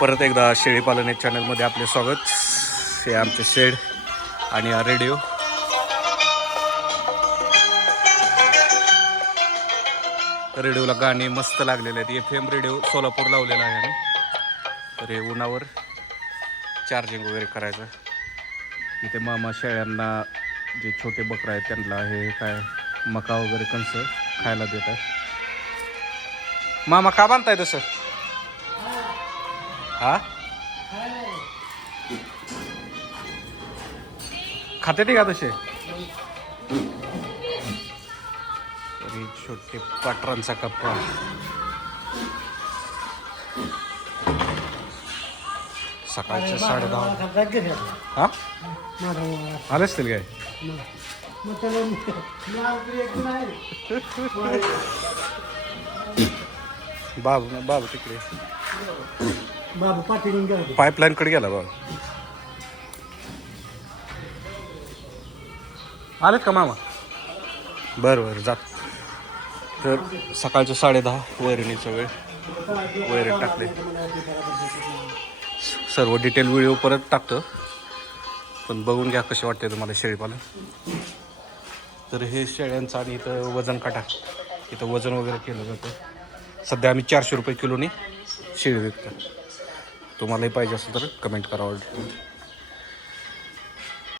परत एकदा शेळीपालन या चॅनलमध्ये आपले स्वागत हे आमचे शेड आणि रेडिओ रेडिओला गाणे मस्त लागलेले आहेत एफ एम रेडिओ सोलापूर लावलेला आहे आणि तर हे उन्हावर चार्जिंग वगैरे करायचं इथे मामा शेळ्यांना जे छोटे बकरा आहेत त्यांना हे काय मका वगैरे कणसं खायला देतात मामा का बांधताय तसं हा खाते ते का तसे छोटे पटरांचा कप्पा सकाळच्या साडे दहा हा आले असतील काय बाब बाब तिकडे बाबा गेला पाईपलाईन कडे गेला आलेत का मामा बरं बरं जात तर सकाळचे साडेदहा वैरणीचा वेळ वैरण टाकले सर्व डिटेल व्हिडिओ परत टाकतो पण बघून घ्या कसे वाटते तुम्हाला शेळीपालन तर हे शेळ्यांचं आणि इथं वजन काटा इथं वजन वगैरे केलं जातं सध्या आम्ही चारशे रुपये किलोनी शेळी विकतो तुम्हालाही पाहिजे असेल तर कमेंट करावं